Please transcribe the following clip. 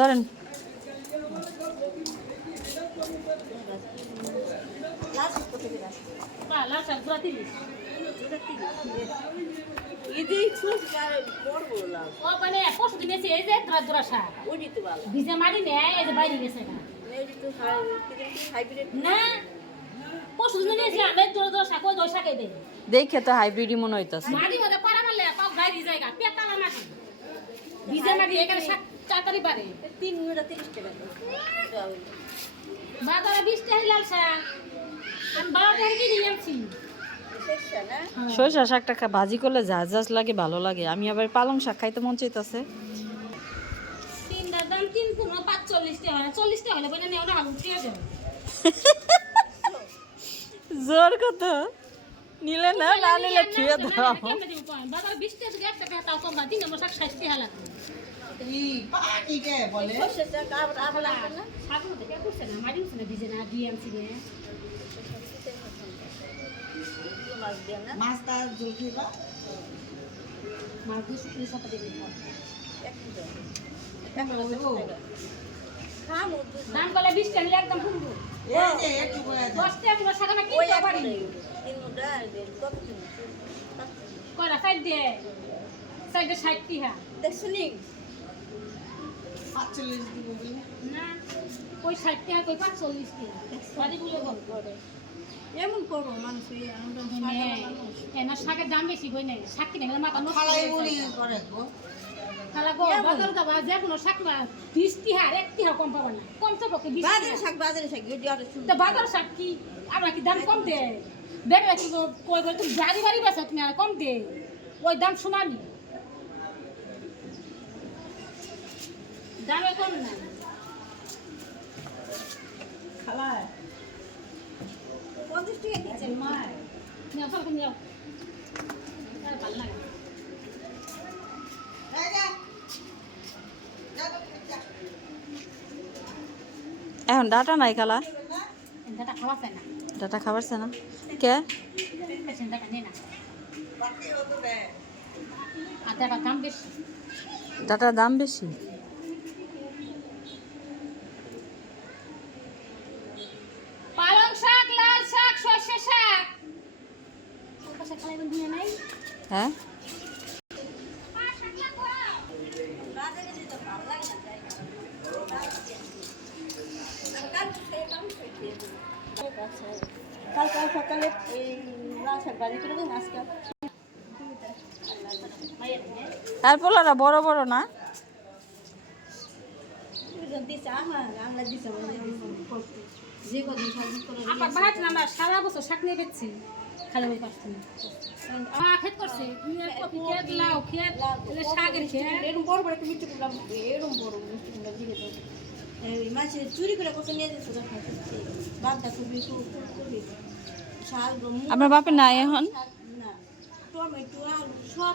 ধরেন দেখে তো হাইব্রিডই মনে হইতাছে। সরিষা শাকটা ভাজি করলে ঝাঁঝ ঝাঁঝ লাগে, ভালো লাগে। আমি আবার পালং শাক খাইতে মন চাইতেছে। জোর কত নিলে না, না নিলে ছুঁয়ে দাও। দাম করলে 20 টাকা একদম পুরো কয়লা সাইড দিয়ে সাইডে 60 টাকা দেখছনি না কই 60 টাকা কই 45 টাকা সারি বলে বল করে এমন করো মানুষ এনা শাকের দাম বেশি কই নাই শাক কিনে গেলে মাথা নষ্ট খালাই বলি করে গো খালা গো বাজার দাও যে কোনো শাক না 20 টাকা 1 টাকা কম পাবা না কম তো পক্ষে 20 বাজারে শাক গিয়ে দিও তো বাজার শাক কি আমরা কি দাম কম দে বেটা কি কই করে তুমি বাড়ি বাড়ি বেচো তুমি আর কম দে ওই দাম সমানই দামে কম না খালা 50 টাকা দিচ্ছে মা নিও চল নিও আর ভালো লাগে এখন ডাটা নাই খালা, ডাটা খাওয়াছে না, ডাটা খাবারছে না কে ডাটা নেই না আর ডাটা দাম বেশি, ডাটার দাম বেশি। পালং শাক, লাল শাক, সরষে শাক সরষে খালাই বন্ধু নাই হ্যাঁ কাল সকালে এই লাল শাক ভাজি করে দিন আজকে আর পোলাটা বড় বড় না সারা বছর শাক নিয়ে বেচছি খালি ওই পাশ খেত করছে খেত লাউ খেত শাকের খেত এরকম বড় বড় একটু মিষ্টি কুমড়া এরকম বড় মিষ্টি কুমড়া দিকে মাছের চুরি করে কত নিয়ে যাচ্ছে বাদটা খুবই শাক আপনার বাপের নাই এখন না টমেটো আলু সব